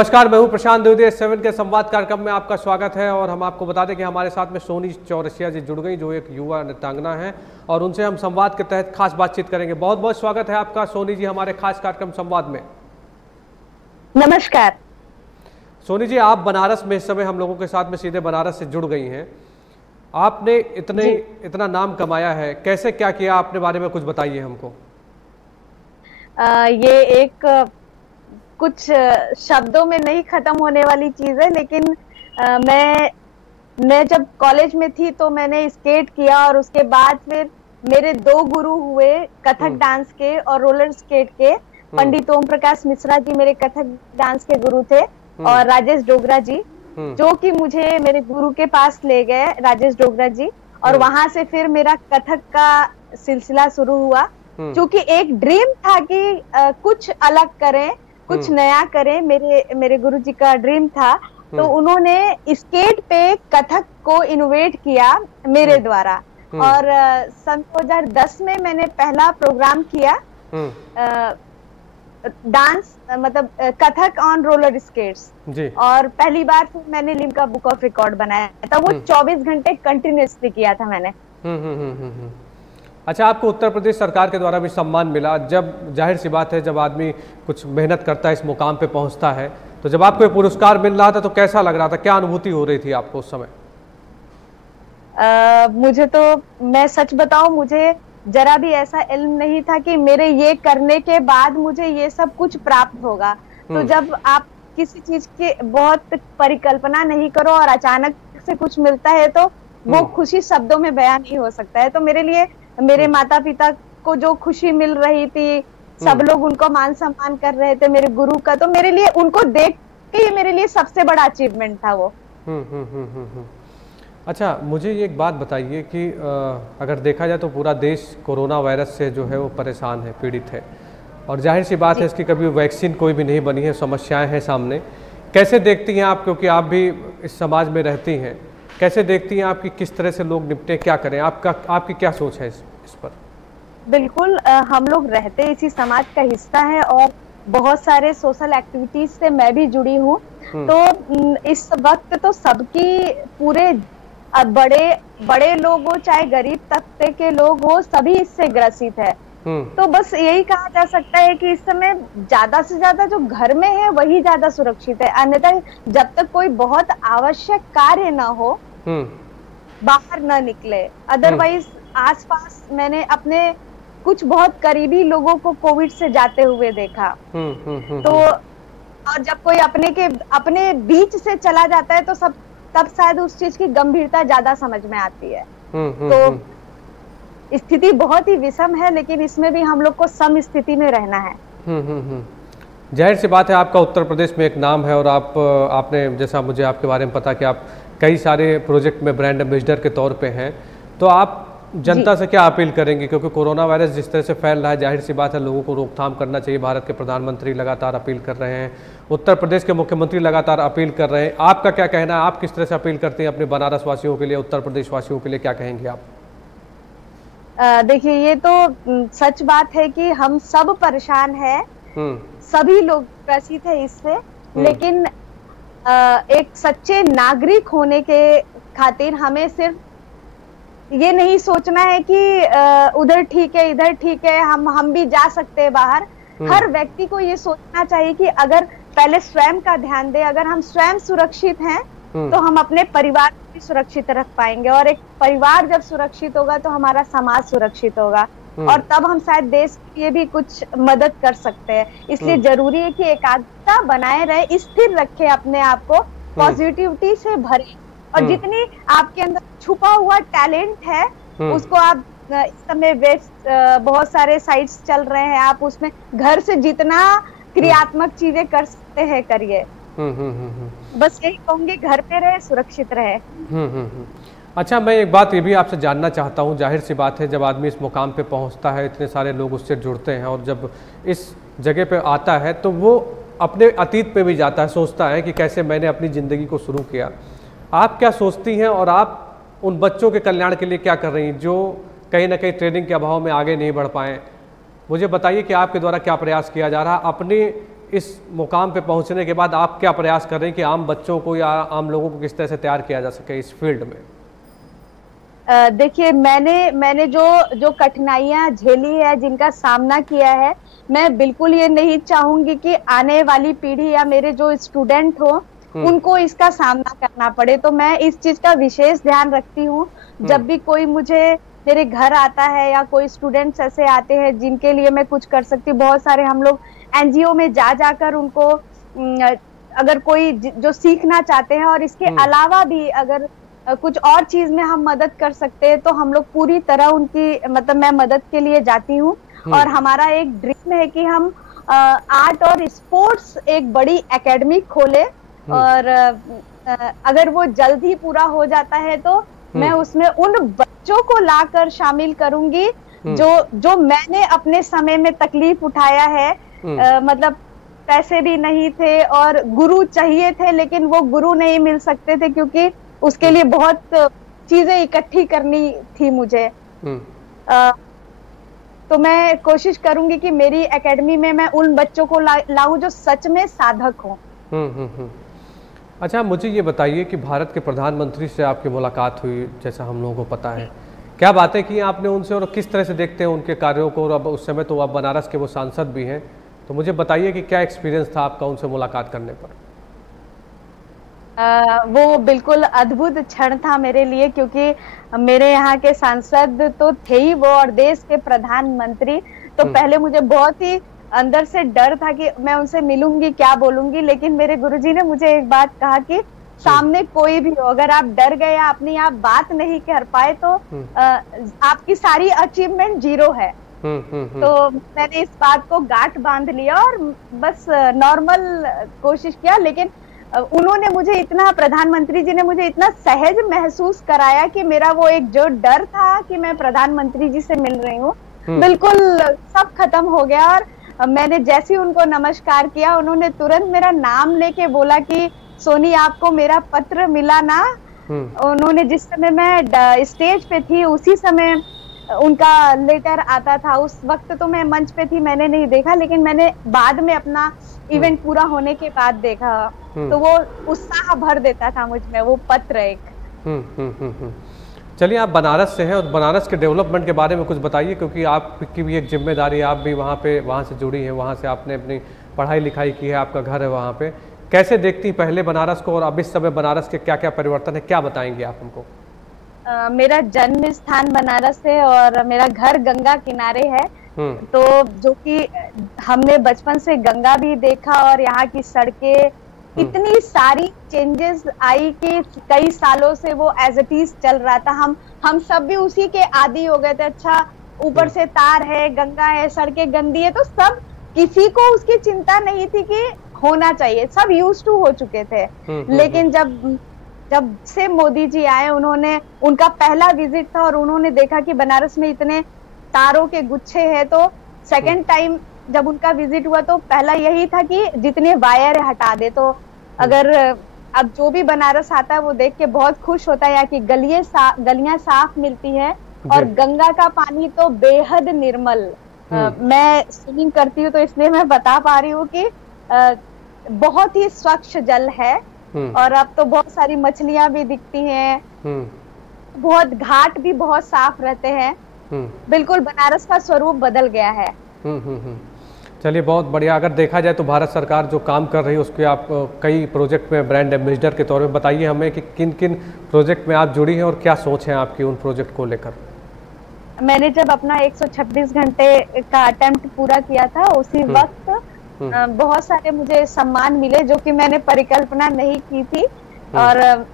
नमस्कार, मैं हूं प्रशांत द्विवेदी। 7 के संवाद कार्यक्रम में आपका स्वागत है। और हम आपको बता दें कि हमारे साथ में सोनी चौरसिया जी जुड़ गई, जो एक युवा नृत्यांगना है, और उनसे हम संवाद के तहत खास बातचीत करेंगे। बहुत बहुत स्वागत है आपका सोनी जी हमारे खास कार्यक्रम संवाद में। नमस्कार सोनी जी, आप बनारस में इस समय हम लोगों के साथ में सीधे बनारस से जुड़ गई हैं। आपने इतना नाम कमाया है, कैसे क्या किया, अपने बारे में कुछ बताइए हमको। ये एक कुछ शब्दों में नहीं खत्म होने वाली चीज है, लेकिन मैं जब कॉलेज में थी तो मैंने स्केट किया, और उसके बाद फिर मेरे 2 गुरु हुए कथक डांस के और रोलर स्केट के। पंडित ओम प्रकाश मिश्रा जी मेरे कथक डांस के गुरु थे, और राजेश डोगरा जी, जो कि मुझे मेरे गुरु के पास ले गए, राजेश डोगरा जी। और वहां से फिर मेरा कथक का सिलसिला शुरू हुआ, क्योंकि एक ड्रीम था कि कुछ अलग करें, कुछ नया करें। मेरे गुरु जी का ड्रीम था, तो उन्होंने स्केट पे कथक को इनोवेट किया मेरे द्वारा। और सन 2010 में मैंने पहला प्रोग्राम किया, डांस मतलब कथक ऑन रोलर स्केट्स जी। और पहली बार फिर मैंने लिम्का बुक ऑफ रिकॉर्ड बनाया था। वो 24 घंटे कंटिन्यूअसली किया था मैंने। अच्छा, आपको उत्तर प्रदेश सरकार के द्वारा भी सम्मान मिला। जब जाहिर सी बात है, जब आदमी कुछ मेहनत करता है, इस मुकाम पे पहुंचता है, तो जब आपको ये पुरस्कार मिल रहा था तो कैसा लग रहा था, क्या अनुभूति हो रही थी आपको उस समय? मुझे तो, मैं सच बताऊं, मुझे जरा भी ऐसा इल्म नहीं था कि मेरे ये करने के बाद मुझे ये सब कुछ प्राप्त होगा। तो जब आप किसी चीज की बहुत परिकल्पना नहीं करो और अचानक से कुछ मिलता है, तो वो खुशी शब्दों में बयान नहीं हो सकता है। तो मेरे लिए, मेरे माता पिता को जो खुशी मिल रही थी, सब लोग उनको मान सम्मान कर रहे थे मेरे गुरु का, तो मेरे लिए उनको देख के ये मेरे लिए सबसे बड़ा अचीवमेंट था वो। अच्छा, मुझे ये एक बात बताइए कि अगर देखा जाए तो पूरा देश कोरोना वायरस से जो है वो परेशान है, पीड़ित है, और जाहिर सी बात है इसकी कभी वैक्सीन कोई भी नहीं बनी है, समस्याएं हैं सामने। कैसे देखती हैं आप, क्योंकि आप भी इस समाज में रहती हैं, कैसे देखती हैं आप कि किस तरह से लोग निपटे, क्या करें, आपकी क्या सोच है इस पर? बिल्कुल, हम लोग रहते इसी समाज का हिस्सा है, और बहुत सारे सोशल एक्टिविटीज से मैं भी जुड़ी हूँ। तो इस वक्त तो सबकी, पूरे बड़े लोग हो चाहे गरीब तबके के लोग हो, सभी इससे ग्रसित है। तो बस यही कहा जा सकता है कि इस समय ज्यादा से ज्यादा जो घर में है वही ज्यादा सुरक्षित है। अन्यथा जब तक कोई बहुत आवश्यक कार्य ना हो, बाहर ना निकले। अदरवाइज आसपास मैंने अपने कुछ बहुत करीबी लोगों को कोविड से जाते हुए देखा। तो और जब कोई अपने बीच से चला जाता है, तो तब शायद उस चीज की गंभीरता ज्यादा समझ में आती है। तो स्थिति बहुत ही विषम है, लेकिन इसमें भी हम लोग को सम स्थिति में रहना है। जाहिर सी बात है, आपका उत्तर प्रदेश में एक नाम है, और आपने, जैसा मुझे आपके बारे में पता कि आप कई सारे प्रोजेक्ट में ब्रांड एम्बेसडर के तौर पे हैं, तो आप जनता से क्या अपील करेंगे? क्योंकि कोरोना वायरस जिस तरह से फैल रहा है, जाहिर सी बात है लोगों को रोकथाम करना चाहिए। भारत के प्रधानमंत्री लगातार अपील कर रहे हैं, उत्तर प्रदेश के मुख्यमंत्री लगातार अपील कर रहे हैं। आपका क्या कहना है, आप किस तरह से अपील करते हैं अपने बनारस वासियों के लिए, उत्तर प्रदेश वासियों के लिए, क्या कहेंगे आप? देखिए, ये तो सच बात है कि हम सब परेशान हैं, सभी लोग ग्रसित है इससे। लेकिन एक सच्चे नागरिक होने के खातिर हमें सिर्फ ये नहीं सोचना है कि उधर ठीक है, इधर ठीक है, हम भी जा सकते हैं बाहर। हर व्यक्ति को ये सोचना चाहिए कि अगर पहले स्वयं का ध्यान दे, अगर हम स्वयं सुरक्षित हैं तो हम अपने परिवार को भी सुरक्षित रख पाएंगे, और एक परिवार जब सुरक्षित होगा तो हमारा समाज सुरक्षित होगा, और तब हम शायद देश के लिए भी कुछ मदद कर सकते हैं। इसलिए जरूरी है कि एकाग्रता बनाए रहे, स्थिर रखे अपने आप को, पॉजिटिविटी से भरे, और जितनी आपके अंदर छुपा हुआ टैलेंट है उसको आप, इस समय बहुत सारे साइट्स चल रहे हैं, आप उसमें घर से जितना क्रियात्मक चीजें कर सकते हैं करिए। बस यही कहूंगी, घर पे रहे, सुरक्षित रहे। अच्छा, मैं एक बात ये भी आपसे जानना चाहता हूँ। जाहिर सी बात है, जब आदमी इस मुकाम पे पहुँचता है, इतने सारे लोग उससे जुड़ते हैं, और जब इस जगह पे आता है तो वो अपने अतीत पे भी जाता है, सोचता है कि कैसे मैंने अपनी ज़िंदगी को शुरू किया। आप क्या सोचती हैं, और आप उन बच्चों के कल्याण के लिए क्या कर रही हैं जो कहीं ना कहीं ट्रेनिंग के अभाव में आगे नहीं बढ़ पाए? मुझे बताइए कि आपके द्वारा क्या प्रयास किया जा रहा है अपने इस मुकाम पे पहुंचने के बाद आप क्या प्रयास कर रहे हैं कि आम बच्चों को या आम लोगों को किस तरह से तैयार किया जा सके इस फील्ड में? देखिए, मैंने जो कठिनाइयां झेली है, जिनका सामना किया है, मैं बिल्कुल ये नहीं चाहूंगी कि आने वाली पीढ़ी या मेरे जो स्टूडेंट हो उनको इसका सामना करना पड़े। तो मैं इस चीज का विशेष ध्यान रखती हूँ। जब भी कोई मुझे मेरे घर आता है या कोई स्टूडेंट्स ऐसे आते हैं जिनके लिए मैं कुछ कर सकती हूँ, बहुत सारे हम लोग एनजीओ में जाकर उनको अगर कोई जो सीखना चाहते हैं और इसके अलावा भी अगर कुछ और चीज में हम मदद कर सकते हैं तो हम लोग पूरी तरह उनकी मतलब मैं मदद के लिए जाती हूँ। और हमारा एक ड्रीम है कि हम आर्ट और स्पोर्ट्स एक बड़ी एकेडमी खोले और अगर वो जल्द ही पूरा हो जाता है तो मैं उसमें उन बच्चों को लाकर शामिल करूंगी जो मैंने अपने समय में तकलीफ उठाया है। मतलब पैसे भी नहीं थे और गुरु चाहिए थे, लेकिन वो गुरु नहीं मिल सकते थे क्योंकि उसके लिए बहुत चीजें इकट्ठी करनी थी मुझे। तो मैं कोशिश करूंगी कि मेरी एकेडमी में मैं उन बच्चों को लाऊं जो सच में साधक हों। अच्छा, मुझे ये बताइए कि भारत के प्रधानमंत्री से आपकी मुलाकात हुई, जैसा हम लोगों को पता है, क्या बातें की आपने उनसे और किस तरह से देखते हैं उनके कार्यों को? और अब उस समय तो आप बनारस के वो सांसद भी हैं, तो मुझे बताइए कि क्या एक्सपीरियंस था आपका उनसे मुलाकात करने पर? वो बिल्कुल अद्भुत क्षण था मेरे लिए, क्योंकि मेरे यहाँ के सांसद तो थे ही वो और देश के प्रधानमंत्री। तो पहले मुझे बहुत ही अंदर से डर था कि मैं उनसे मिलूंगी, क्या बोलूंगी, लेकिन मेरे गुरुजी ने मुझे एक बात कहा कि सामने कोई भी हो, अगर आप डर गए या अपनी आप बात नहीं कर पाए तो आपकी सारी अचीवमेंट जीरो है। तो मैंने इस बात को गांठ बांध लिया और बस नॉर्मल कोशिश किया। लेकिन उन्होंने मुझे इतना, प्रधानमंत्री जी ने मुझे इतना सहज महसूस कराया कि मेरा वो एक जो डर था कि मैं प्रधानमंत्री जी से मिल रही हूँ, बिल्कुल सब खत्म हो गया। और मैंने जैसे ही उनको नमस्कार किया, उन्होंने तुरंत मेरा नाम लेके बोला कि सोनी, आपको मेरा पत्र मिला ना? उन्होंने जिस समय मैं स्टेज पे थी उसी समय उनका लेटर आता था। उस वक्त तो मैं मंच पे थी, मैंने नहीं देखा, लेकिन मैंने बाद में अपना इवेंट पूरा होने के बाद देखा। तो वो उत्साह भर देता था मुझ में वो पत्र एक। चलिए, आप बनारस से हैं और बनारस के डेवलपमेंट के बारे में कुछ बताइए, क्योंकि आपकी भी एक जिम्मेदारी है, आप भी वहाँ से जुड़ी हैं, वहाँ से आपने अपनी पढ़ाई लिखाई की है, आपका घर है वहाँ पे। कैसे देखती पहले बनारस को और अब इस समय बनारस के क्या क्या परिवर्तन है, क्या बताएंगे आप हमको? मेरा जन्म स्थान बनारस है और मेरा घर गंगा किनारे है। तो जो कि हमने बचपन से गंगा भी देखा और यहाँ की सड़कें इतनी सारी चेंजेस आई कि कई सालों से वो एज इट इज चल रहा था। हम सब भी उसी के आदी हो गए थे। अच्छा, ऊपर से तार है, गंगा है, सड़कें गंदी है, तो सब, किसी को उसकी चिंता नहीं थी कि होना चाहिए, सब यूज्ड टू हो चुके थे। लेकिन जब से मोदी जी आए, उनका पहला विजिट था और उन्होंने देखा कि बनारस में इतने तारों के गुच्छे हैं, तो सेकंड टाइम जब उनका विजिट हुआ तो पहला यही था कि जितने वायर हटा दे। तो अगर अब जो भी बनारस आता है वो देख के बहुत खुश होता है, यहाँ की गलियां साफ मिलती है और गंगा का पानी तो बेहद निर्मल। मैं स्विमिंग करती हूँ तो इसलिए मैं बता पा रही हूँ कि बहुत ही स्वच्छ जल है। और अब तो बहुत सारी मछलियां भी दिखती हैं, बहुत घाट भी बहुत साफ रहते हैं। बिल्कुल बनारस का स्वरूप बदल गया है। चलिए, बहुत बढ़िया। अगर देखा जाए तो भारत सरकार जो काम कर रही है उसके आप कई प्रोजेक्ट में ब्रांड एम्बेसडर के तौर पे बताइए हमें कि किन किन प्रोजेक्ट में आप जुड़ी हैं और क्या सोच है आपकी उन प्रोजेक्ट को लेकर? मैंने जब अपना 126 घंटे का अटेम्प्ट पूरा किया था, उसी वक्त बहुत सारे मुझे सम्मान मिले जो कि मैंने परिकल्पना नहीं की थी और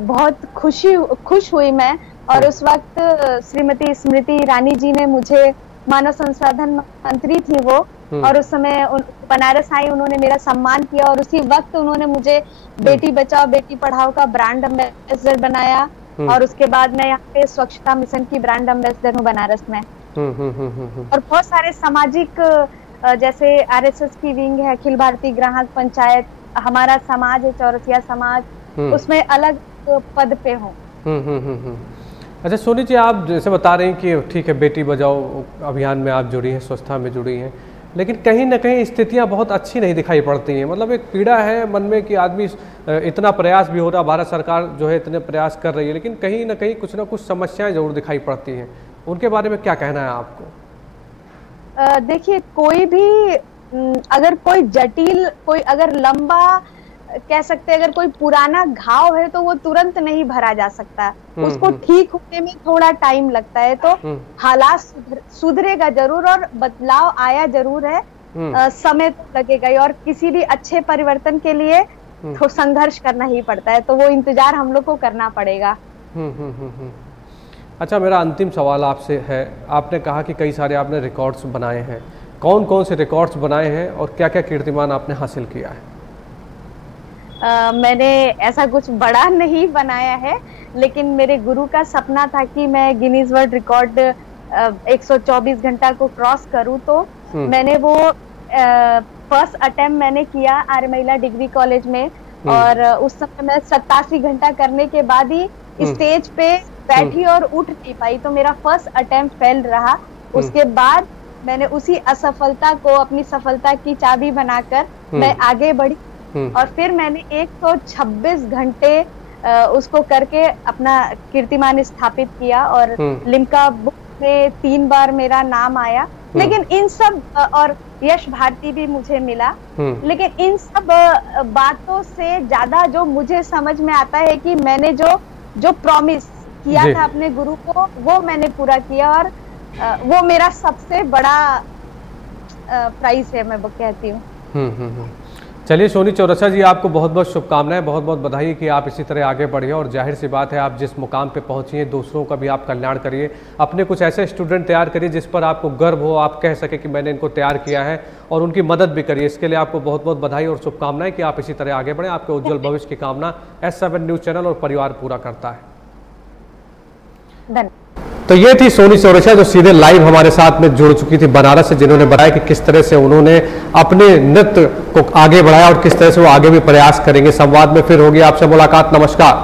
बहुत खुश हुई मैं। और उस वक्त श्रीमती स्मृति ईरानी जी ने मुझे, मानव संसाधन मंत्री थी वो, और उस समय बनारस आई, उन्होंने मेरा सम्मान किया और उसी वक्त उन्होंने मुझे बेटी बचाओ बेटी पढ़ाओ का ब्रांड एम्बेसडर बनाया। और उसके बाद मैं यहाँ पे स्वच्छता मिशन की ब्रांड एम्बेसडर हूँ बनारस में। और बहुत सारे सामाजिक, जैसे आरएसएस की विंग है, अखिल भारतीय ग्राहक पंचायत, हमारा समाज है चौरसिया समाज, उसमें अलग पद पे हूँ। अच्छा सोनी जी, आप जैसे बता रही हैं कि ठीक है बेटी बचाओ अभियान में आप जुड़ी हैं, स्वच्छता में जुड़ी हैं, लेकिन कहीं ना कहीं स्थितियां बहुत अच्छी नहीं दिखाई पड़ती हैं। मतलब एक पीड़ा है मन में कि आदमी इतना प्रयास भी हो रहा, भारत सरकार जो है इतने प्रयास कर रही है, लेकिन कहीं ना कहीं कुछ ना कुछ समस्याएं जरूर दिखाई पड़ती हैं। उनके बारे में क्या कहना है आपको? देखिए, कोई भी अगर कोई जटिल, कोई अगर लंबा कह सकते हैं, अगर कोई पुराना घाव है तो वो तुरंत नहीं भरा जा सकता, उसको ठीक होने में थोड़ा टाइम लगता है। तो हालात सुधरेगा जरूर और बदलाव आया जरूर है, समय तो लगेगा ही, और किसी भी अच्छे परिवर्तन के लिए तो संघर्ष करना ही पड़ता है, तो वो इंतजार हम लोग को करना पड़ेगा। अच्छा, मेरा अंतिम सवाल आपसे है, आपने कहा कि कई सारे आपने रिकॉर्ड्स बनाए हैं, कौन कौन से रिकॉर्ड्स बनाए हैं और क्या क्या कीर्तिमान आपने हासिल किया है? मैंने ऐसा कुछ बड़ा नहीं बनाया है, लेकिन मेरे गुरु का सपना था कि मैं गिनीज वर्ल्ड रिकॉर्ड 124 घंटा को क्रॉस करूं, तो मैंने वो फर्स्ट अटेम्प्ट मैंने किया आर्य महिला डिग्री कॉलेज में, और उस समय मैं 87 घंटा करने के बाद ही स्टेज पे बैठी और उठ नहीं पाई, तो मेरा फर्स्ट अटेम्प्ट फेल रहा। उसके बाद मैंने उसी असफलता को अपनी सफलता की चाबी बनाकर मैं आगे बढ़ी, और फिर मैंने 126 घंटे उसको करके अपना कीर्तिमान स्थापित किया, और लिम्का बुक में 3 बार मेरा नाम आया। लेकिन इन सब, और यश भारती भी मुझे मिला, लेकिन इन सब बातों से ज्यादा जो मुझे समझ में आता है कि मैंने जो प्रॉमिस किया था अपने गुरु को, वो मैंने पूरा किया, और वो मेरा सबसे बड़ा प्राइज है, मैं वो कहती हूँ। चलिए सोनी चौरसिया जी, आपको बहुत बहुत शुभकामनाएं, बहुत बहुत बधाई कि आप इसी तरह आगे बढ़िए, और जाहिर सी बात है आप जिस मुकाम पे पहुंची हैं दूसरों का भी आप कल्याण करिए, अपने कुछ ऐसे स्टूडेंट तैयार करिए जिस पर आपको गर्व हो, आप कह सके कि मैंने इनको तैयार किया है, और उनकी मदद भी करिए। इसके लिए आपको बहुत बहुत बधाई और शुभकामनाएं कि आप इसी तरह आगे बढ़ें। आपके उज्जवल भविष्य की कामना S7 न्यूज़ चैनल और परिवार पूरा करता है। तो ये थी सोनी चौरसिया जो सीधे लाइव हमारे साथ में जुड़ चुकी थी बनारस से, जिन्होंने बताया कि किस तरह से उन्होंने अपने नृत्य को आगे बढ़ाया और किस तरह से वो आगे भी प्रयास करेंगे। संवाद में फिर होगी आपसे मुलाकात। नमस्कार।